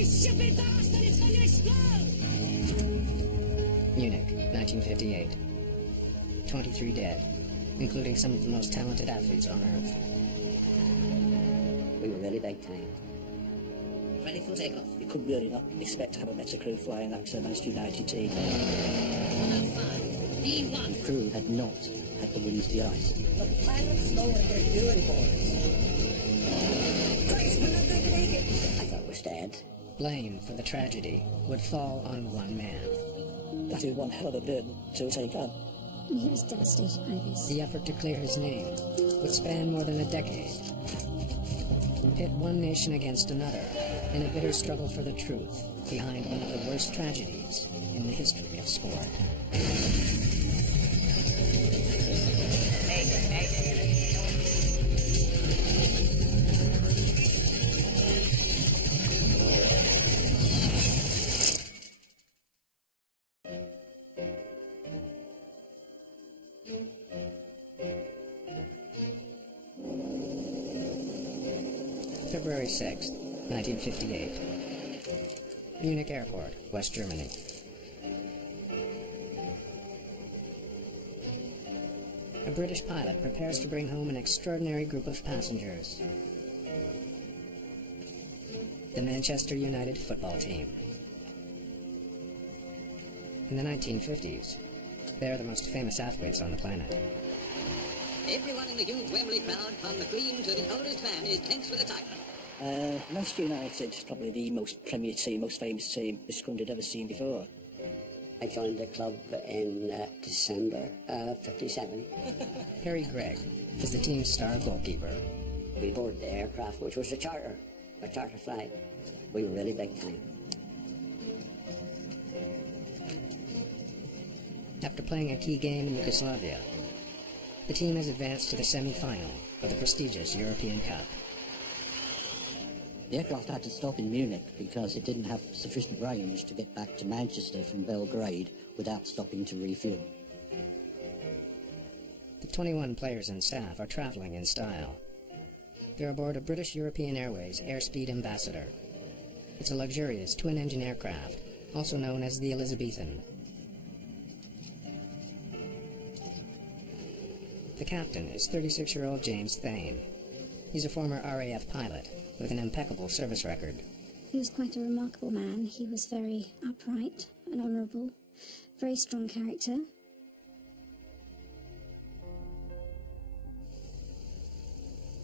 You stupid bastard! It's going to explode! Munich, 1958. 23 dead, including some of the most talented athletes on Earth. We were really big time. Ready for takeoff. You could really not expect to have a better crew flying that Manchester United team. 105, D1. The crew had not had the wind to the ice. The pilots know what they're doing, boys. Christ, we're not going to make it. I thought we was dead. Blame for the tragedy would fall on one man. That is one hell of a burden to take on. He was devastated by this. The effort to clear his name would span more than a decade. Pit one nation against another in a bitter struggle for the truth behind one of the worst tragedies in the history of sport. February 6, 1958. Munich Airport, West Germany. A British pilot prepares to bring home an extraordinary group of passengers. The Manchester United football team. In the 1950s, they are the most famous athletes on the planet. Everyone in the huge Wembley crowd, from the Queen to the oldest man, is tense for the title. Manchester United is probably the most premier team, most famous team this country had ever seen before. I joined the club in December 57. Harry Gregg is the team's star goalkeeper. We boarded the aircraft, which was a charter flight. We were really big time. After playing a key game in Yugoslavia, the team has advanced to the semi-final of the prestigious European Cup. The aircraft had to stop in Munich because it didn't have sufficient range to get back to Manchester from Belgrade without stopping to refuel. The 21 players and staff are traveling in style. They're aboard a British European Airways Airspeed Ambassador. It's a luxurious twin-engine aircraft, also known as the Elizabethan. The captain is 36-year-old James Thane. He's a former RAF pilot with an impeccable service record. He was quite a remarkable man. He was very upright and honourable, very strong character.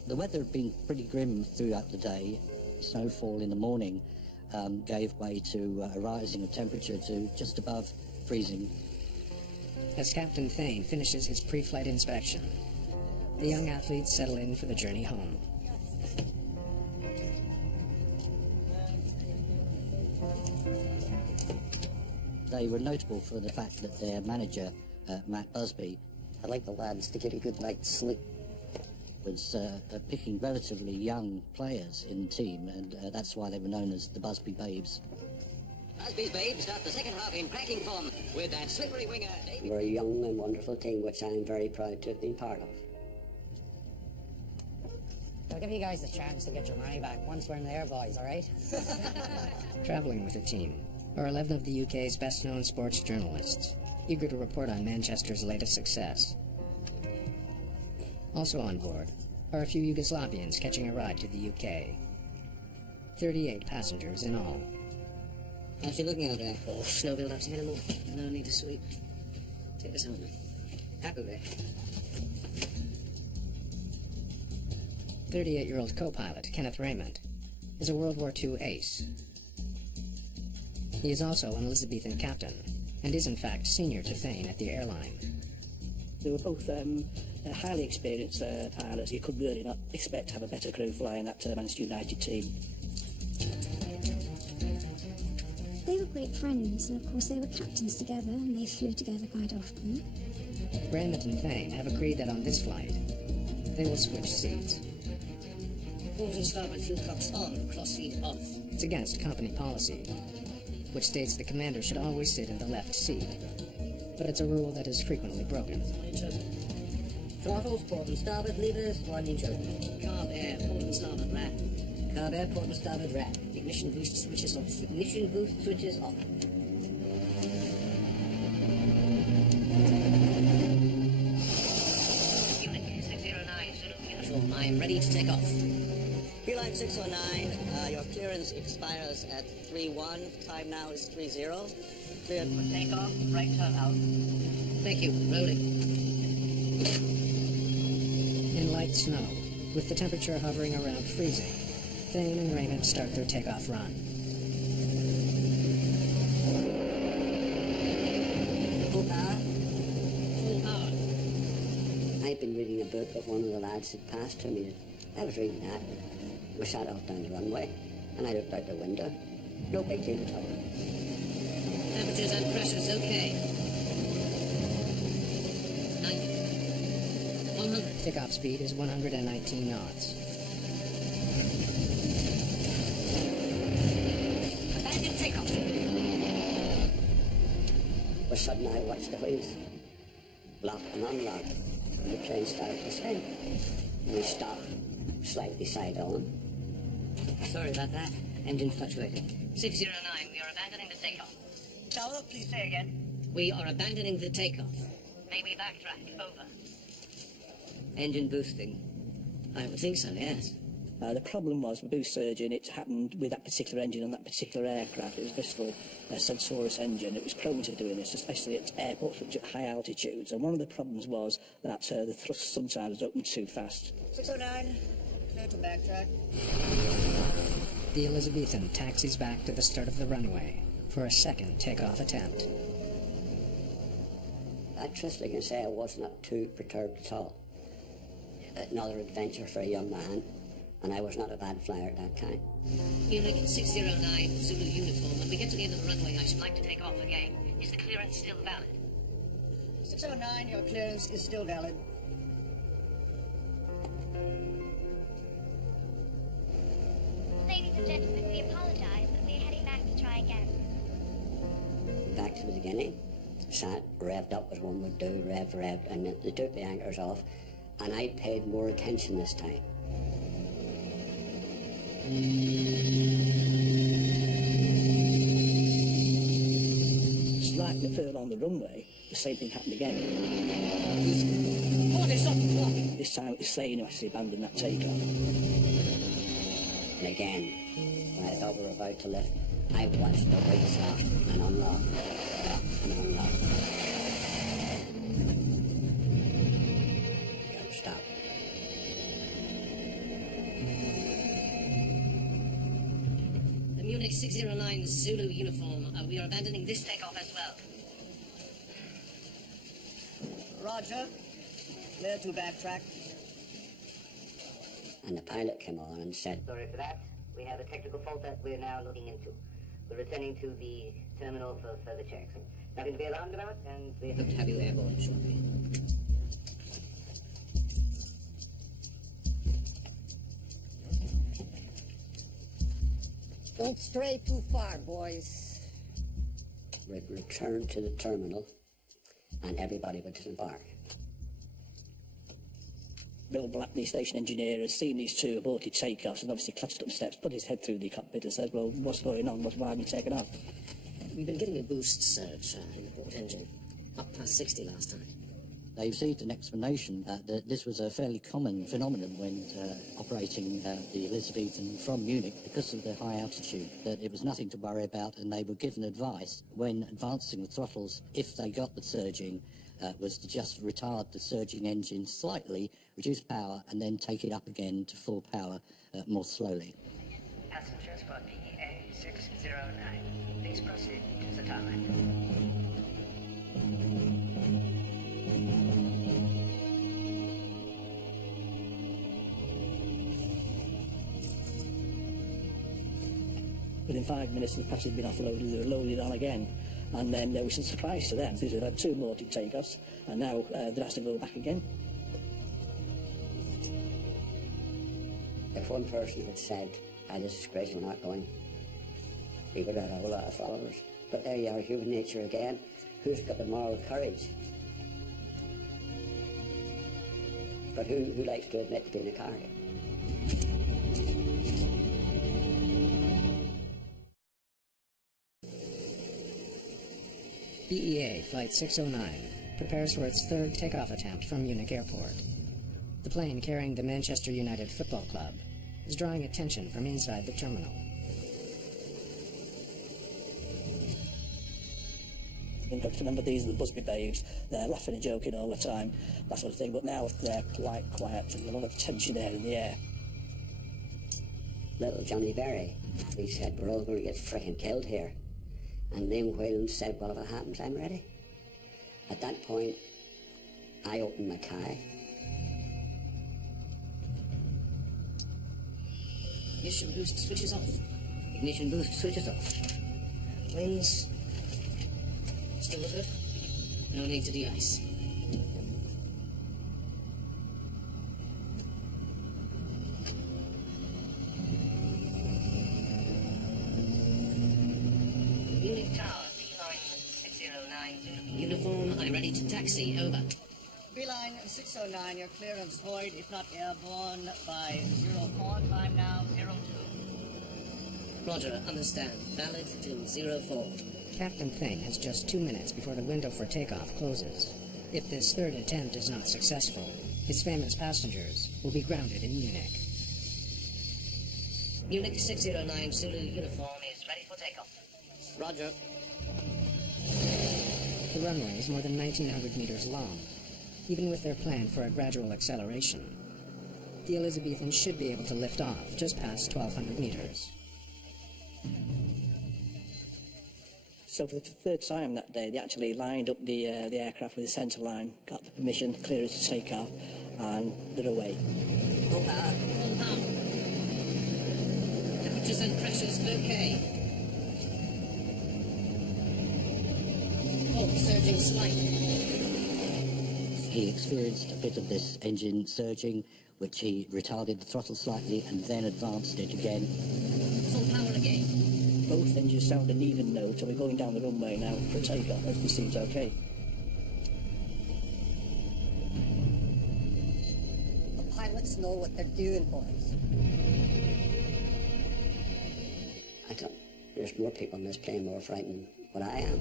The weather had been pretty grim throughout the day. Snowfall in the morning gave way to a rising of temperature to just above freezing. As Captain Thane finishes his pre-flight inspection, the young athletes settle in for the journey home. They were notable for the fact that their manager, Matt Busby, I'd like the lads to get a good night's sleep. was picking relatively young players in the team, and that's why they were known as the Busby Babes. Busby's babes start the second half in cracking form with that slippery winger. We're a young and wonderful team, which I'm very proud to have been part of. I'll give you guys the chance to get your money back once we're in there, boys, all right? Travelling with the team are 11 of the UK's best-known sports journalists, eager to report on Manchester's latest success. Also on board are a few Yugoslavians catching a ride to the UK. 38 passengers in all. How's she looking out there? Oh, snow build-up's minimal. No need to sweep. Take this home. Happy there. 38-year-old co-pilot Kenneth Raymond is a World War II ace. He is also an Elizabethan captain and is in fact senior to Thane at the airline. They were both highly experienced pilots. You could really not expect to have a better crew flying that Manchester United team. They were great friends, and of course they were captains together, and they flew together quite often. Raymond and Thane have agreed that on this flight, they will switch seats. Port and starboard fuel cocks on, crossfeed off. It's against company policy, which states the commander should always sit in the left seat. But it's a rule that is frequently broken. Throttles, port and starboard, leaders, 1 inch open. Carb air, port and starboard, right. Carb Starboard airport and starboard wrap. Ignition boost switches off. Ignition boost switches off. Munich 609, Zulu uniform. I am ready to take off. Beeline 609, your clearance expires at 3-1. Time now is 3-0. Cleared for takeoff. Right turn out. Thank you. Rolling. In light snow, with the temperature hovering around freezing, Thane and Raymond start their takeoff run. Full power. Full power. I've been reading a book that one of the lads had passed to me. I was reading that. We sat off down the runway, and I looked out the window. No big deal at all. Temperatures and pressures okay. 90. 100. Takeoff speed is 119 knots. Abandon takeoff. But suddenly I watched the wheels lock and unlock, and the plane started to spin. And we stopped, slightly side on. Sorry about that. Engine fluctuating. 609, we are abandoning the takeoff. Tower, please say again. We are abandoning the takeoff. May we backtrack? Over. Engine boosting. I would think so, yes. The problem was the boost surge, and it happened with that particular engine on that particular aircraft. It was Bristol Centaurus engine. It was prone to doing this, especially at airports at high altitudes. And one of the problems was that the thrust sometimes opened too fast. 609, clear to backtrack. The Elizabethan taxis back to the start of the runway for a second takeoff attempt. I truthfully can say I was not too perturbed at all. Another adventure for a young man, and I was not a bad flyer at that time. Munich 609, Zulu uniform. When we get to the end of the runway, I should like to take off again. Is the clearance still valid? 609, your clearance is still valid. Ladies and gentlemen, we apologize, but we're heading back to try again. Back to the beginning, sat, revved up as one would do, revved, and they took the anchors off, and I paid more attention this time. Slightly further on the runway, the same thing happened again. Oh, they stopped the clock. This time it was Thane who actually abandoned that takeoff. And again, when I thought we were about to lift, I watched the wheels lock and unlock, lock and unlock. I got to stop. The Munich 609 Zulu uniform. We are abandoning this takeoff as well. Roger. Clear to backtrack. And the pilot came on and said, Sorry for that. We have a technical fault that we're now looking into. We're returning to the terminal for further checks. Nothing to be alarmed about, and we hope to have you airborne shortly. Don't stray too far, boys. we'd return to the terminal and everybody would disembark. Bill Blackney, station engineer, has seen these two aborted takeoffs and obviously clutched up the steps, put his head through the cockpit and said, well, what's going on? Why have you taken off? We've been getting a boost surge in the port engine, up past 60 last time. They received an explanation that this was a fairly common phenomenon when operating the Elizabethan from Munich because of the high altitude, that it was nothing to worry about, and they were given advice when advancing the throttles, if they got the surging, was to just retard the surging engine slightly, reduce power, and then take it up again to full power more slowly. Passengers for PEA 609, please proceed to the tarmac. Within 5 minutes, the passengers had been offloaded, they were loaded on again. And then there was a surprise to them, because they'd had 2 aborted takeoffs, and now they'd have to go back again. If one person had said, this is great, we're not going, we would have had a whole lot of followers. But there you are, human nature again. Who's got the moral courage? But who likes to admit to being a coward? BEA Flight 609 prepares for its third takeoff attempt from Munich Airport. The plane carrying the Manchester United Football Club is drawing attention from inside the terminal. You have to remember these are the Busby babes. They're laughing and joking all the time, that sort of thing, but now they're quite quiet. There's a lot of tension there in the air. Little Johnny Berry, he said, we're all going to get frickin' killed here. And Liam Whelan said, well, if it happens, I'm ready. At that point, I opened my tie. Ignition boost switches off. Ignition boost switches off. Wings. Still good? No need to de-ice. Munich Tower, Beeline 609. Uniform, I'm ready to taxi, over. Beeline 609, your clearance void, if not airborne, by 04, climb now, 02. Roger, understand. Valid till 04. Captain Thing has just 2 minutes before the window for takeoff closes. If this third attempt is not successful, his famous passengers will be grounded in Munich. Munich 609 Zulu uniform is ready for takeoff. Roger. The runway is more than 1,900 meters long, even with their plan for a gradual acceleration. The Elizabethan should be able to lift off just past 1,200 meters. So for the third time that day, they actually lined up the aircraft with the centre line, got the permission, clearance to take off, and they're away. Full power. Full power. Temperatures and pressures okay. Oh, surging slightly. He experienced a bit of this engine surging, which he retarded the throttle slightly and then advanced it again. Full power again. Both engines sound an even note, and we're going down the runway now for takeoff. Everything seems okay. The pilots know what they're doing, boys. I thought, there's more people in this plane more frightened than what I am.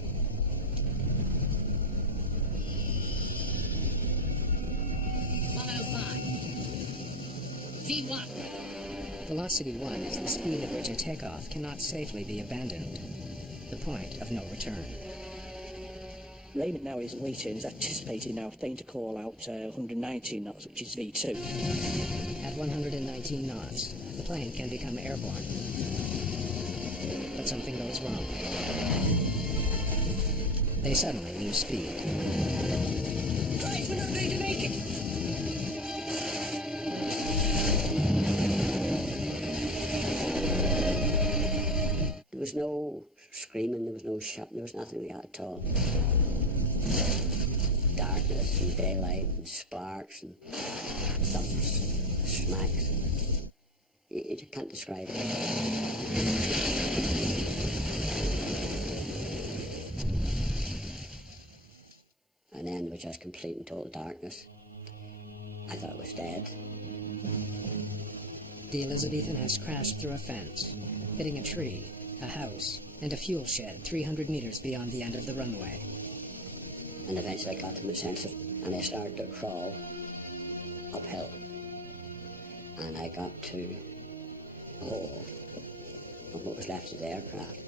V1. Velocity 1 is the speed at which a takeoff cannot safely be abandoned. The point of no return. Raymond now is waiting, is anticipating now, thing to call out 119 knots, which is V2. At 119 knots, the plane can become airborne. But something goes wrong. They suddenly lose speed. Christ, we're not going to make it! There was no screaming, there was no shouting, there was nothing like that at all. Darkness and daylight and sparks and thumps, smacks. You just can't describe it. And then there was just complete and total darkness. I thought I was dead. The Elizabethan has crashed through a fence, hitting a tree, a house, and a fuel shed 300 meters beyond the end of the runway. And eventually I got to my senses, and I started to crawl uphill. And I got to the hole of what was left of the aircraft.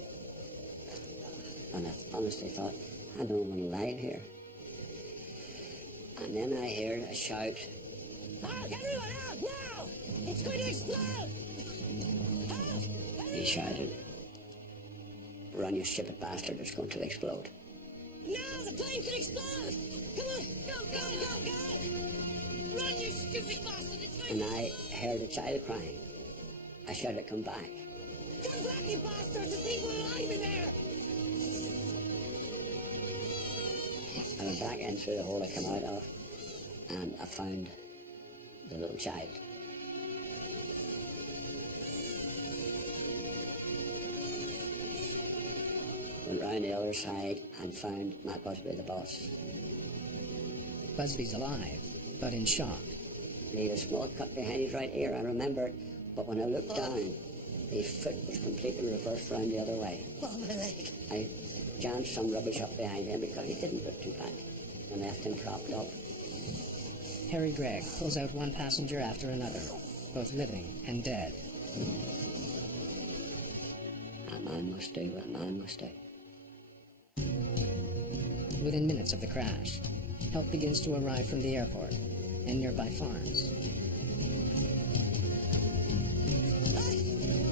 And I honestly thought, I don't want to lie here. And then I heard a shout. Help, everyone, out now! It's going to explode! Help! He shouted, run, you stupid bastard, it's going to explode. Now the plane can explode! Come on, go, go, go, go! Run, you stupid bastard! It's going And I heard a child crying. I shouted, come back. Come back, you bastards! There's people alive in there! I went back in through the hole I came out of, and I found the little child. Went round the other side and found Matt Busby, the boss. Busby's alive, but in shock. He had a small cut behind his right ear, I remember it, but when I looked down, his foot was completely reversed round the other way. Oh, my leg. I jammed some rubbish up behind him because he didn't put two back and left him propped up. Harry Gregg pulls out one passenger after another, both living and dead. A man must do what a man must do. Within minutes of the crash, help begins to arrive from the airport and nearby farms.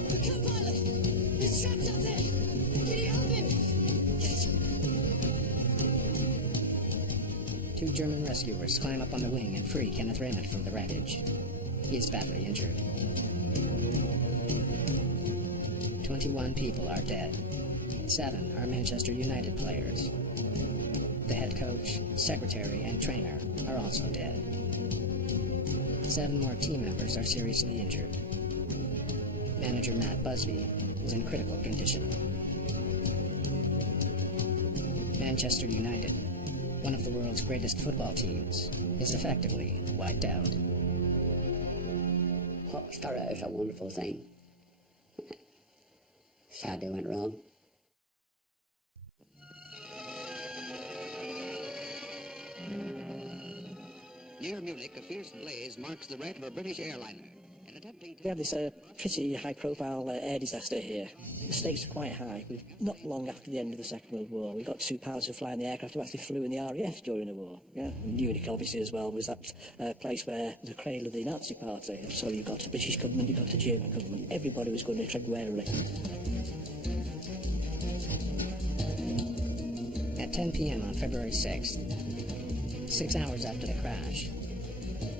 The co-pilot is trapped up there. Can you help him? Two German rescuers climb up on the wing and free Kenneth Raymond from the wreckage. He is badly injured. 21 people are dead. 7 are Manchester United players. The head coach, secretary, and trainer are also dead. 7 more team members are seriously injured. Manager Matt Busby is in critical condition. Manchester United, one of the world's greatest football teams, is effectively wiped out. What started out as a wonderful thing sadly went wrong. Near Munich, a fierce blaze marks the wreck of a British airliner. We had this pretty high-profile air disaster here. The stakes are quite high. Not long after the end of the Second World War, we got 2 pilots who fly in the aircraft who actually flew in the RAF during the war. Yeah, and Munich, obviously, as well, was that place where the cradle of the Nazi Party. So you've got the British government, you've got the German government. Everybody was going to Treguarre. At 10 p.m. on February 6th, 6 hours after the crash,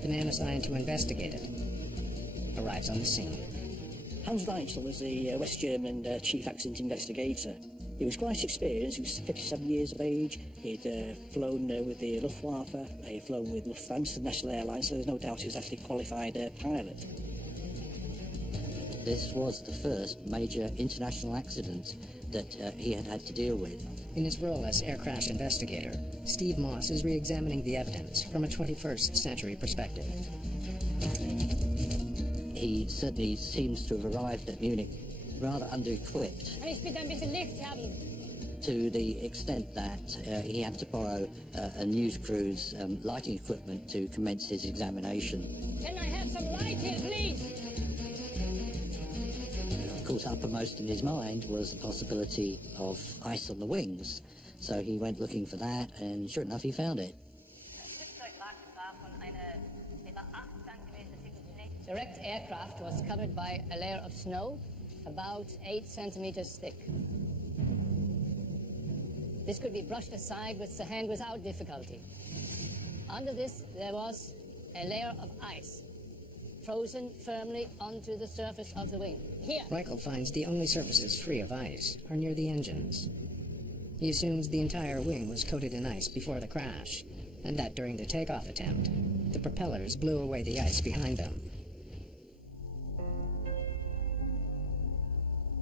the man assigned to investigate it arrives on the scene. Hans Reichel was the West German chief accident investigator. He was quite experienced. He was 57 years of age. He'd flown with the Luftwaffe. He'd flown with Lufthansa, the national airline, so there's no doubt he was actually a qualified pilot. This was the first major international accident that he had to deal with. In his role as air crash investigator, Steve Moss is re-examining the evidence from a 21st century perspective. He certainly seems to have arrived at Munich rather under-equipped, to the extent that he had to borrow a news crew's lighting equipment to commence his examination. Can I have some light here, please? Of course, uppermost in his mind was the possibility of ice on the wings, so he went looking for that, and sure enough, he found it. The wrecked aircraft was covered by a layer of snow about 8 centimeters thick. This could be brushed aside with the hand without difficulty. Under this, there was a layer of ice, frozen firmly onto the surface of the wing. Here! Reichel finds the only surfaces free of ice are near the engines. He assumes the entire wing was coated in ice before the crash, and that during the takeoff attempt, the propellers blew away the ice behind them.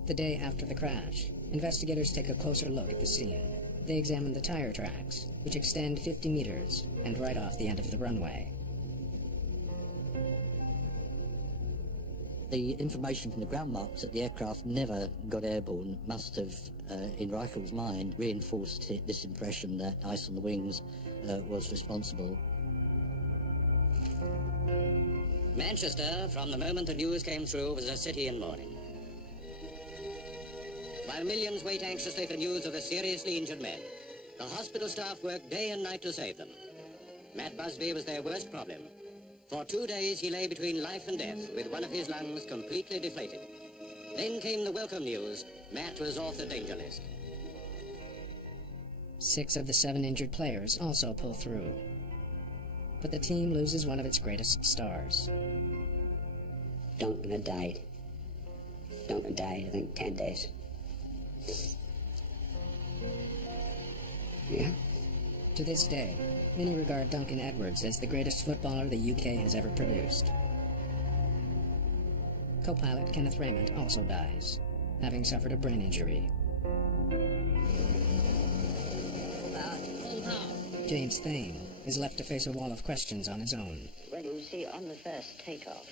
The day after the crash, investigators take a closer look at the scene. They examine the tire tracks, which extend 50 meters and right off the end of the runway. The information from the ground marks that the aircraft never got airborne must have, in Reichel's mind, reinforced this impression that ice on the wings was responsible. Manchester, from the moment the news came through, was a city in mourning. While millions wait anxiously for news of the seriously injured men, the hospital staff worked day and night to save them. Matt Busby was their worst problem. For 2 days he lay between life and death with one of his lungs completely deflated. Then came the welcome news: Matt was off the danger list. 6 of the 7 injured players also pull through. But the team loses one of its greatest stars. Duncan had died. Duncan died, I think, 10 days. Yeah. To this day, many regard Duncan Edwards as the greatest footballer the UK has ever produced. Co-pilot Kenneth Raymond also dies, having suffered a brain injury. James Thane is left to face a wall of questions on his own. Well, you see, on the first takeoff,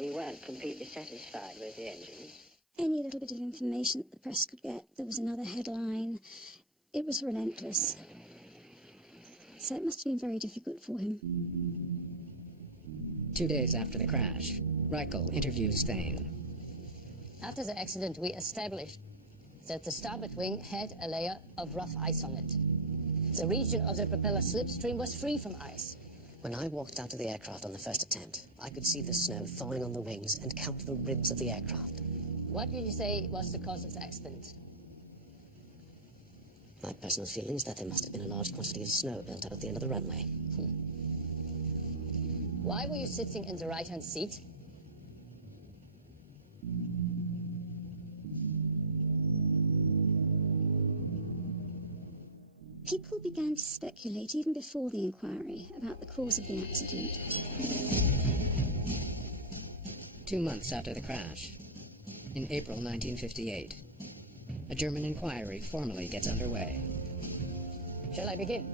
we weren't completely satisfied with the engines. Any little bit of information that the press could get, there was another headline. It was relentless. So it must have been very difficult for him. 2 days after the crash, Reichel interviews Thane. After the accident, we established that the starboard wing had a layer of rough ice on it. The region of the propeller slipstream was free from ice. When I walked out of the aircraft on the first attempt, I could see the snow thawing on the wings and count the ribs of the aircraft. What did you say was the cause of the accident? My personal feeling is that there must have been a large quantity of snow built up at the end of the runway. Why were you sitting in the right-hand seat? People began to speculate, even before the inquiry, about the cause of the accident. 2 months after the crash, in April 1958, a German inquiry formally gets underway. Shall I begin?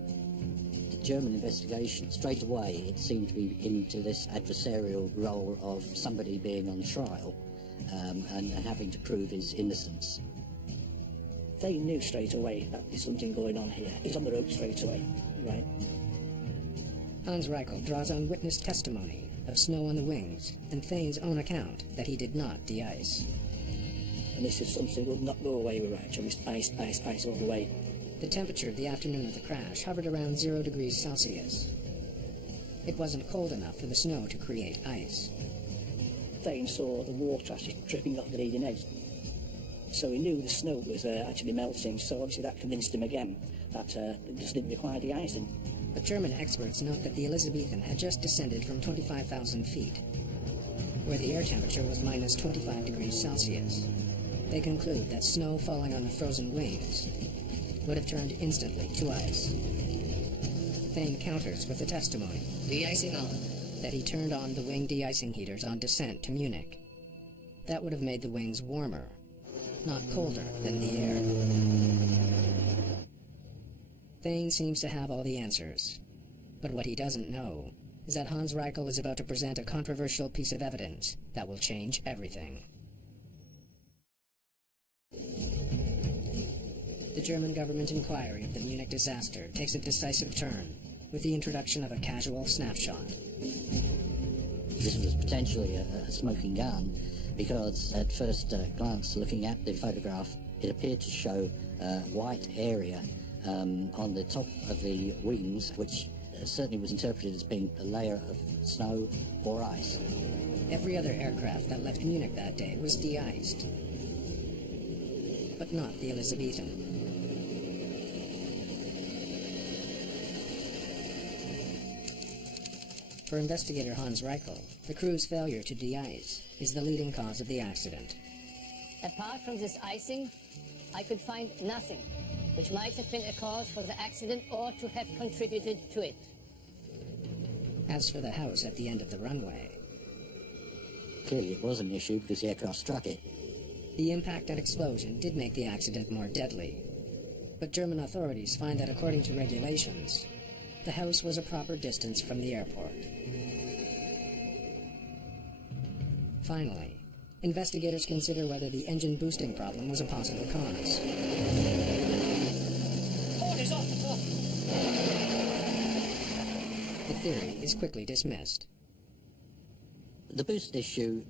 The German investigation, straight away, it seemed to be into this adversarial role of somebody being on trial and having to prove his innocence. They knew straight away that there's something going on here. He's on the road straight away, right? Hans Reichel draws on witness testimony of snow on the wings and Thane's own account that he did not de-ice. And this is something that will not go away with right, just ice, ice, ice all the way. The temperature the afternoon of the crash hovered around 0 degrees Celsius. It wasn't cold enough for the snow to create ice. Thane saw the water actually dripping off the leading edge. So he knew the snow was actually melting, so obviously that convinced him again that it just didn't require de-icing. But German experts note that the Elizabethan had just descended from 25,000 feet, where the air temperature was minus 25 degrees Celsius. They conclude that snow falling on the frozen wings would have turned instantly to ice. Thane counters with the testimony De-icing on. that he turned on the wing de-icing heaters on descent to Munich. That would have made the wings warmer, not colder than the air. Thane seems to have all the answers, but what he doesn't know is that Hans Reichel is about to present a controversial piece of evidence that will change everything. The German government inquiry of the Munich disaster takes a decisive turn with the introduction of a casual snapshot. This was potentially a smoking gun, because at first glance, looking at the photograph, it appeared to show a white area on the top of the wings, which certainly was interpreted as being a layer of snow or ice. Every other aircraft that left Munich that day was de-iced, but not the Elizabethan. For investigator Hans Reichel, the crew's failure to de-ice is the leading cause of the accident. Apart from this icing, I could find nothing which might have been a cause for the accident or to have contributed to it. As for the house at the end of the runway, Clearly it was an issue because the aircraft struck it. the impact and explosion did make the accident more deadly. But German authorities find that according to regulations, the house was a proper distance from the airport. Finally, investigators consider whether the engine boosting problem was a possible cause. Orders off the top. The theory is quickly dismissed. The boost issue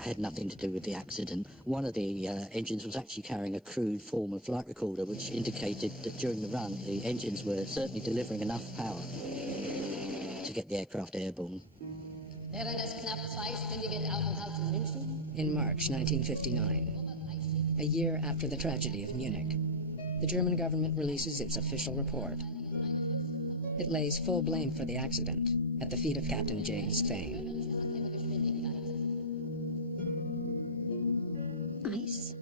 had nothing to do with the accident. One of the engines was actually carrying a crude form of flight recorder, which indicated that during the run, the engines were certainly delivering enough power to get the aircraft airborne. Während es knapp 2-stündigen Aufenthalt in München, In March 1959, a year after the tragedy of Munich, the German government releases its official report. It lays full blame for the accident at the feet of Captain James Thane. Ice.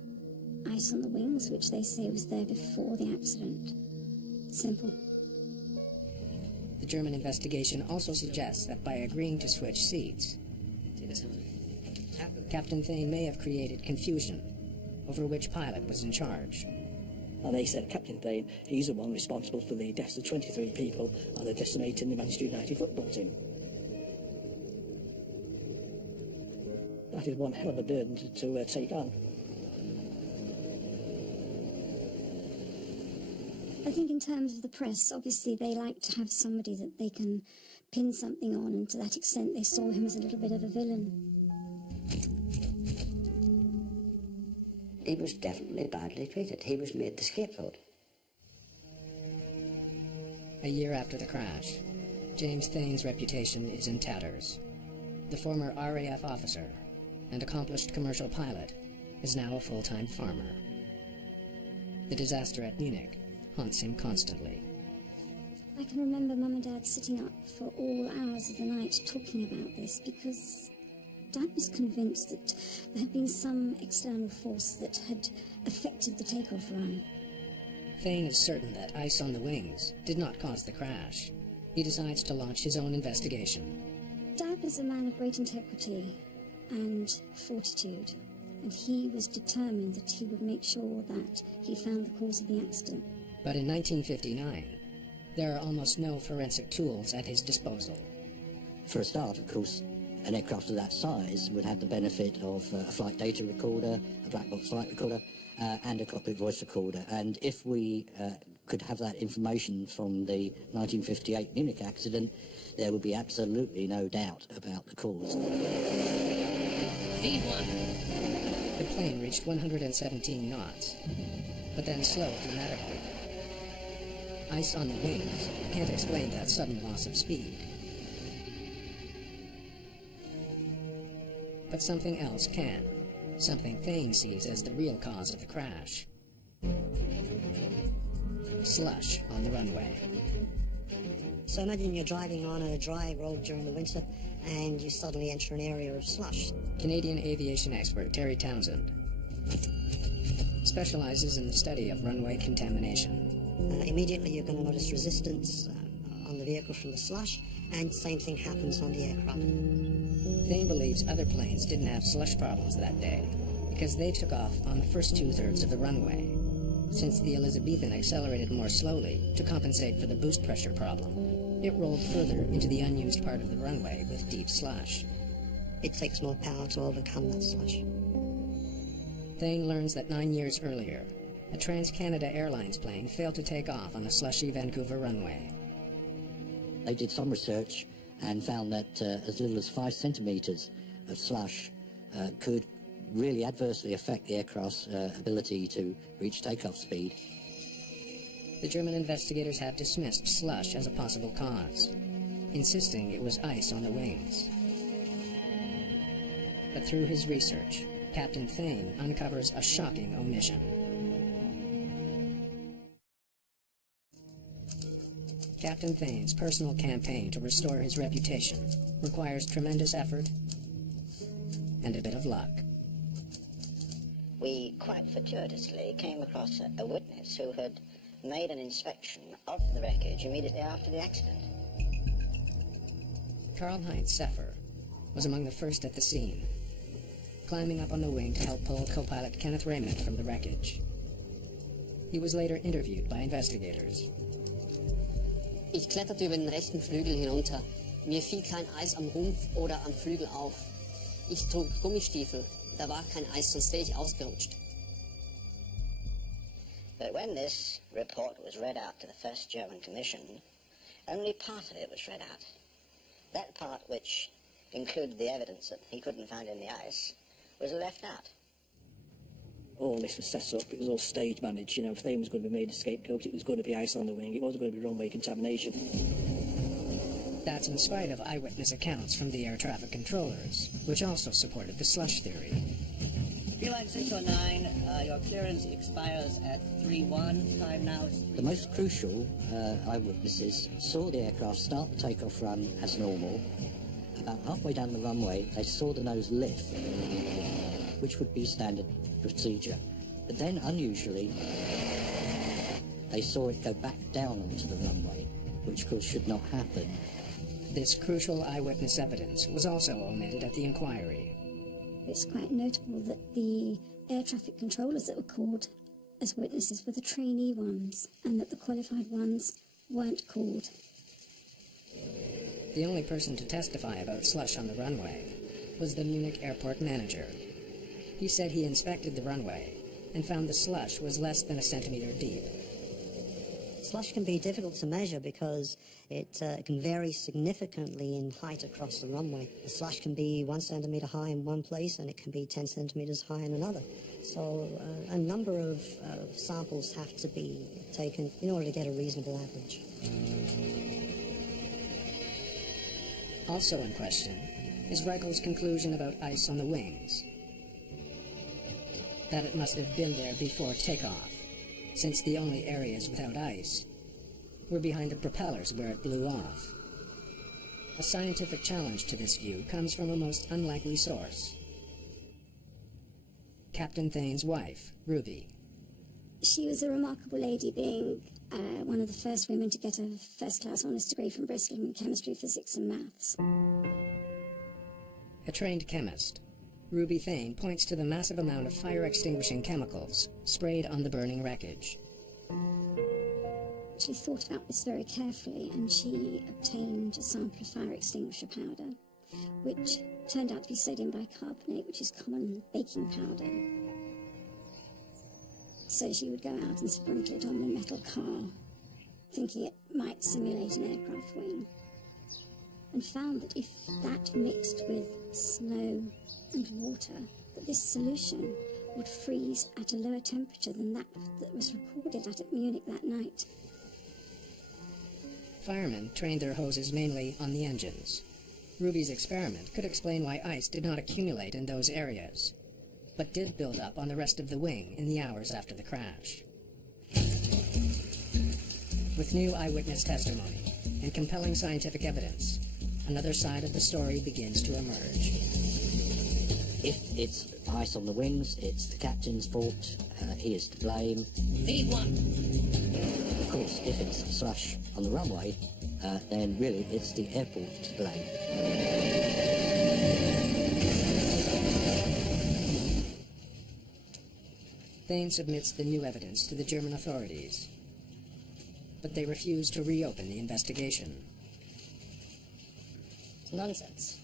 Ice on the wings, which they say was there before the accident. Simple. The German investigation also suggests that by agreeing to switch seats, Captain Thane may have created confusion over which pilot was in charge. And they said, Captain Thane, he's the one responsible for the deaths of 23 people and the decimating the Manchester United football team. That is one hell of a burden to take on. I think in terms of the press, obviously they like to have somebody that they can pin something on, and to that extent they saw him as a little bit of a villain. He was definitely badly treated. He was made the scapegoat. A year after the crash, James Thane's reputation is in tatters. The former RAF officer and accomplished commercial pilot is now a full-time farmer. The disaster at Munich haunts him constantly. I can remember Mum and Dad sitting up for all hours of the night talking about this, because Dad was convinced that there had been some external force that had affected the takeoff run. Thane is certain that ice on the wings did not cause the crash. He decides to launch his own investigation. Dad was a man of great integrity and fortitude, and he was determined that he would make sure that he found the cause of the accident. But in 1959, there are almost no forensic tools at his disposal. For a start, of course, an aircraft of that size would have the benefit of a flight data recorder, a black box flight recorder, and a cockpit voice recorder. And if we could have that information from the 1958 Munich accident, there would be absolutely no doubt about the cause. V1. The plane reached 117 knots, but then slowed dramatically. Ice on the wings can't explain that sudden loss of speed. But something else can. Something Thane sees as the real cause of the crash. Slush on the runway. So imagine you're driving on a dry road during the winter and you suddenly enter an area of slush. Canadian aviation expert Terry Townsend specializes in the study of runway contamination. Immediately you're going to notice resistance on the vehicle from the slush, and the same thing happens on the aircraft. Thane believes other planes didn't have slush problems that day because they took off on the first two-thirds of the runway, since the Elizabethan accelerated more slowly to compensate for the boost pressure problem. It rolled further into the unused part of the runway with deep slush. It takes more power to overcome that slush. Thane learns that 9 years earlier, a Trans-Canada Airlines plane failed to take off on a slushy Vancouver runway. They did some research and found that as little as 5 centimeters of slush could really adversely affect the aircraft's ability to reach takeoff speed. The German investigators have dismissed slush as a possible cause, insisting it was ice on the wings. But through his research, Captain Thane uncovers a shocking omission. Captain Thane's personal campaign to restore his reputation requires tremendous effort and a bit of luck. We quite fortuitously came across a witness who had made an inspection of the wreckage immediately after the accident. Karl-Heinz Seffer was among the first at the scene, climbing up on the wing to help pull co-pilot Kenneth Raymond from the wreckage. He was later interviewed by investigators. Ich kletterte über den rechten Flügel hinunter. Mir fiel kein Eis am Rumpf oder am Flügel auf. Ich trug Gummistiefel. Da war kein Eis, sonst wäre ich ausgerutscht. But when this report was read out to the first German commission, only part of it was read out. That part which included the evidence that he couldn't find in the ice was left out. All this was set up, it was all stage managed, you know, Thane was going to be made a scapegoat, it was going to be ice on the wing, it wasn't going to be runway contamination. That's in spite of eyewitness accounts from the air traffic controllers, which also supported the slush theory. Beeline 609, your clearance expires at 3-1, time now is 3. The most crucial eyewitnesses saw the aircraft start the takeoff run as normal. About halfway down the runway, they saw the nose lift, which would be standard procedure. But then, unusually, they saw it go back down onto the runway, which of course should not happen. This crucial eyewitness evidence was also omitted at the inquiry. It's quite notable that the air traffic controllers that were called as witnesses were the trainee ones, and that the qualified ones weren't called. The only person to testify about slush on the runway was the Munich airport manager. He said he inspected the runway and found the slush was less than a centimeter deep. Slush can be difficult to measure because it can vary significantly in height across the runway. The slush can be 1 centimetre high in one place and it can be 10 centimetres high in another. So a number of samples have to be taken in order to get a reasonable average. Also in question is Reichel's conclusion about ice on the wings. That it must have been there before takeoff, since the only areas without ice were behind the propellers where it blew off. A scientific challenge to this view comes from a most unlikely source. Captain Thane's wife, Ruby. She was a remarkable lady, being one of the first women to get a first-class honours degree from Bristol in chemistry, physics and maths. A trained chemist, Ruby Thane points to the massive amount of fire-extinguishing chemicals sprayed on the burning wreckage. She thought about this very carefully, and she obtained a sample of fire extinguisher powder, which turned out to be sodium bicarbonate, which is common baking powder. So she would go out and sprinkle it on the metal car, thinking it might simulate an aircraft wing, and found that if that mixed with snow and water, that this solution would freeze at a lower temperature than that was recorded at Munich that night. Firemen trained their hoses mainly on the engines. Ruby's experiment could explain why ice did not accumulate in those areas, but did build up on the rest of the wing in the hours after the crash. With new eyewitness testimony and compelling scientific evidence, another side of the story begins to emerge. If it's ice on the wings, it's the captain's fault. He is to blame. Lead one. Of course, if it's slush on the runway, then really it's the airport to blame. Thane submits the new evidence to the German authorities, but they refuse to reopen the investigation. It's nonsense.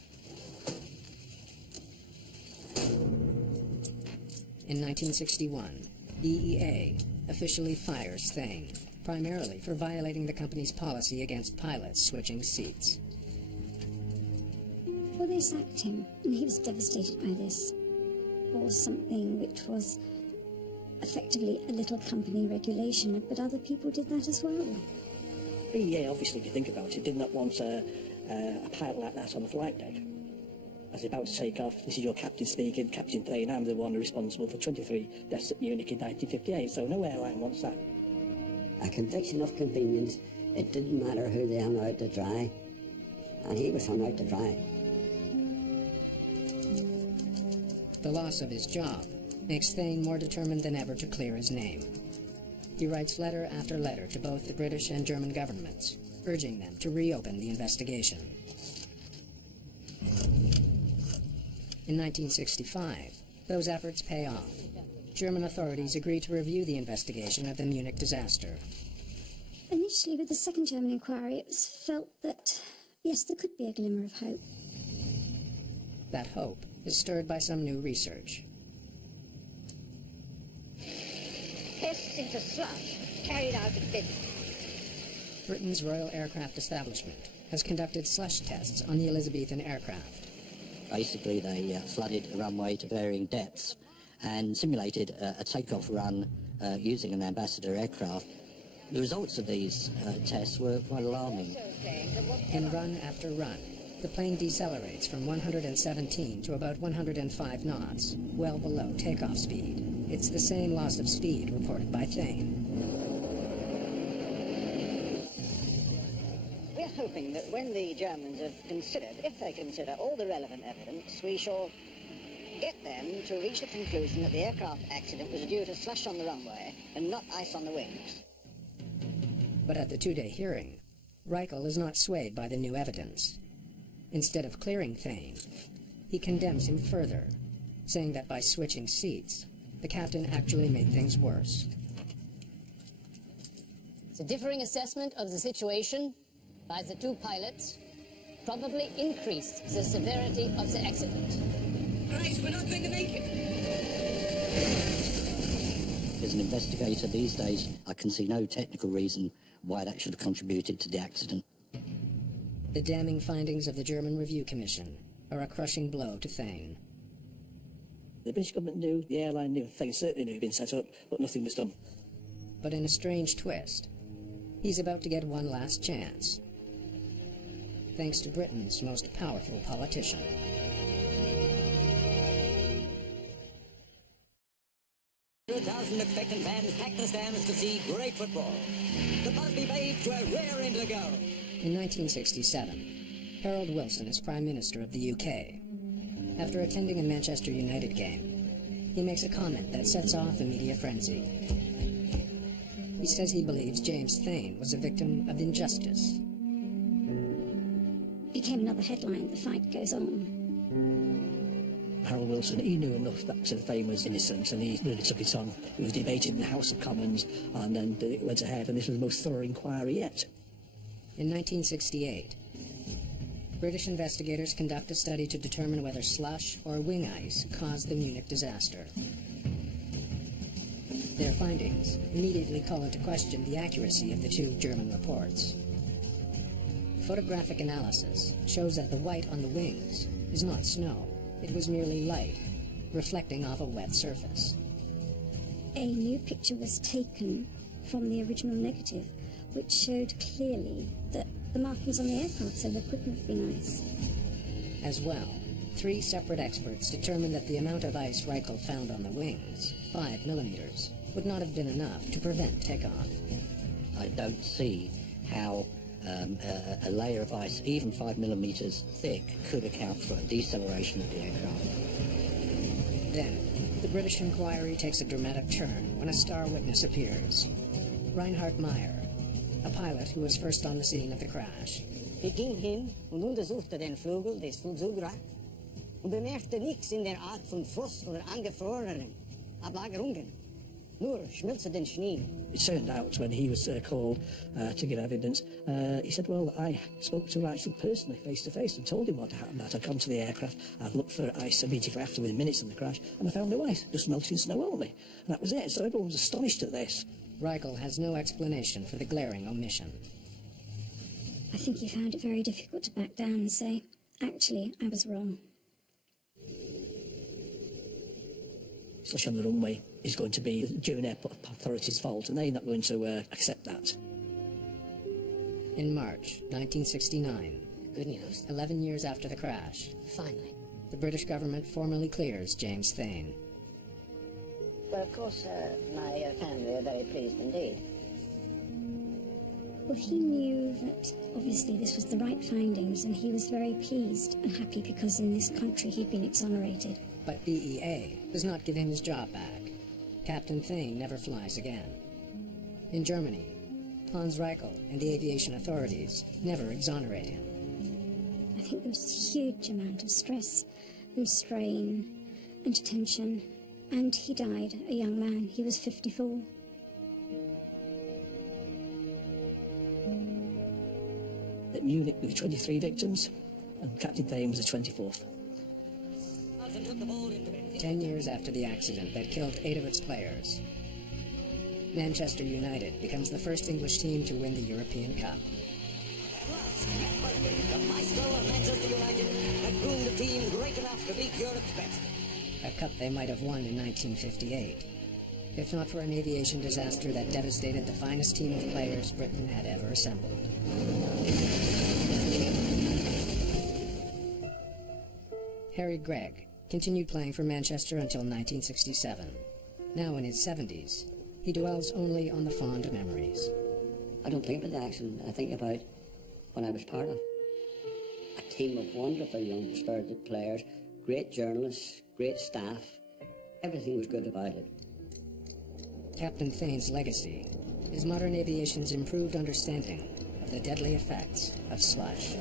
In 1961, EEA officially fires Thane, primarily for violating the company's policy against pilots switching seats. Well, they sacked him, and he was devastated by this, or something which was effectively a little company regulation, but other people did that as well. EEA, obviously, if you think about it, did not want a pilot like that on the flight deck. As they're about to take off, this is your captain speaking, Captain Thane, I'm the one responsible for 23 deaths at Munich in 1958, so no airline wants that. A conviction of convenience. It didn't matter who they hung out to dry, and he was hung out to dry. The loss of his job makes Thane more determined than ever to clear his name. He writes letter after letter to both the British and German governments, urging them to reopen the investigation. In 1965, those efforts pay off. German authorities agree to review the investigation of the Munich disaster. Initially, with the second German inquiry, it was felt that, yes, there could be a glimmer of hope. That hope is stirred by some new research. Tests into slush carried out at Bid. Britain's Royal Aircraft Establishment has conducted slush tests on the Elizabethan aircraft. Basically, they flooded the runway to varying depths and simulated a takeoff run using an Ambassador aircraft. The results of these tests were quite alarming. In run after run, the plane decelerates from 117 to about 105 knots, well below takeoff speed. It's the same loss of speed reported by Thane. We're hoping that when the Germans have considered, if they consider all the relevant evidence, we shall get them to reach the conclusion that the aircraft accident was due to slush on the runway and not ice on the wings. But at the two-day hearing, Reichel is not swayed by the new evidence. Instead of clearing Thane, he condemns him further, saying that by switching seats, the captain actually made things worse. The differing assessment of the situation by the two pilots probably increased the severity of the accident. Christ, we're not going to make it. As an investigator these days, I can see no technical reason why that should have contributed to the accident. The damning findings of the German Review Commission are a crushing blow to Thane. The British government knew, the airline knew, Thane certainly knew it had been set up, but nothing was done. But in a strange twist, he's about to get one last chance, thanks to Britain's most powerful politician. Thousand expectant fans packed the stands to see great football. The Busby Babes were raring to go. In 1967, Harold Wilson is Prime Minister of the UK. After attending a Manchester United game, he makes a comment that sets off a media frenzy. He says he believes James Thane was a victim of injustice. Became another headline, the fight goes on. Harold Wilson, he knew enough that Thane was innocent, and he really took it on. It was debated in the House of Commons, and then it went ahead, and this was the most thorough inquiry yet. In 1968, British investigators conduct a study to determine whether slush or wing ice caused the Munich disaster. Their findings immediately call into question the accuracy of the two German reports. Photographic analysis shows that the white on the wings is not snow. It was merely light, reflecting off a wet surface. A new picture was taken from the original negative, which showed clearly that the markings on the aircraft said there couldn't have been ice. As well, 3 separate experts determined that the amount of ice Reichel found on the wings, 5 millimeters, would not have been enough to prevent takeoff. I don't see how a layer of ice, even 5 millimeters thick, could account for a deceleration of the aircraft. Then, the British inquiry takes a dramatic turn when a star witness appears. Reinhard Meyer, a pilot who was first on the scene of the crash. Ich ging hin und untersuchte den Flügel des Flugzeugs und bemerkte nichts in der Art von Frost oder angefrorenen Ablagerungen. Nur schmilzte den Schnee. It turned out when he was called to give evidence, he said, well, I spoke to Reichel personally, face to face, and told him what happened, that I'd come to the aircraft, I'd looked for ice immediately after, within minutes of the crash, and I found no ice, just melting snow only. And that was it, so everyone was astonished at this. Reichel has no explanation for the glaring omission. I think he found it very difficult to back down and say, actually, I was wrong. Slush on the runway is going to be the German airport authorities' fault, and they're not going to accept that. In March 1969, Good news. 11 years after the crash, Finally. the British government formally clears James Thane. Well, of course, my family are very pleased indeed. Well, he knew that obviously this was the right findings, and he was very pleased and happy because in this country he'd been exonerated. But BEA does not give him his job back. Captain Thane never flies again. In Germany, Hans Reichel and the aviation authorities never exonerate him. I think there was a huge amount of stress and strain and tension, and he died a young man. He was 54. At Munich, there were 23 victims, and Captain Thane was the 24th. 10 years after the accident that killed 8 of its players, Manchester United becomes the first English team to win the European Cup. The maestro of Manchester United had groomed a team great enough to beat Europe's best. A cup they might have won in 1958, if not for an aviation disaster that devastated the finest team of players Britain had ever assembled. Harry Gregg continued playing for Manchester until 1967. Now in his 70s, he dwells only on the fond memories. I don't think about the accident. I think about when I was part of a team of wonderful young spirited players, great journalists, great staff. Everything was good about it. Captain Thane's legacy is modern aviation's improved understanding of the deadly effects of slush.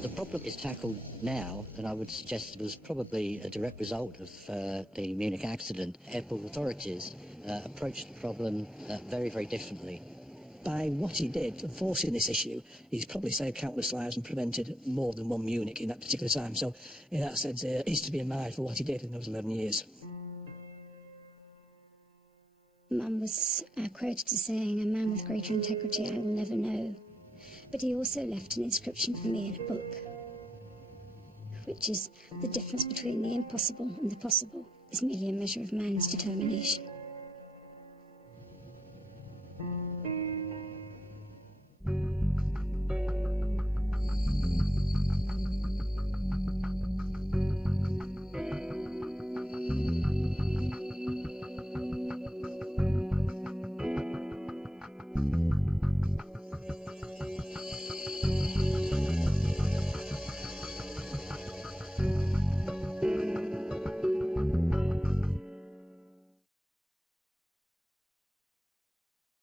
The problem is tackled now, and I would suggest it was probably a direct result of the Munich accident. Airport authorities approached the problem very, very differently. By what he did, enforcing this issue, he's probably saved countless lives and prevented more than one Munich in that particular time. So, in that sense, he's to be admired for what he did in those 11 years. Mum was quoted as saying, "A man with greater integrity I will never know." But he also left an inscription for me in a book, which is the difference between the impossible and the possible is merely a measure of man's determination.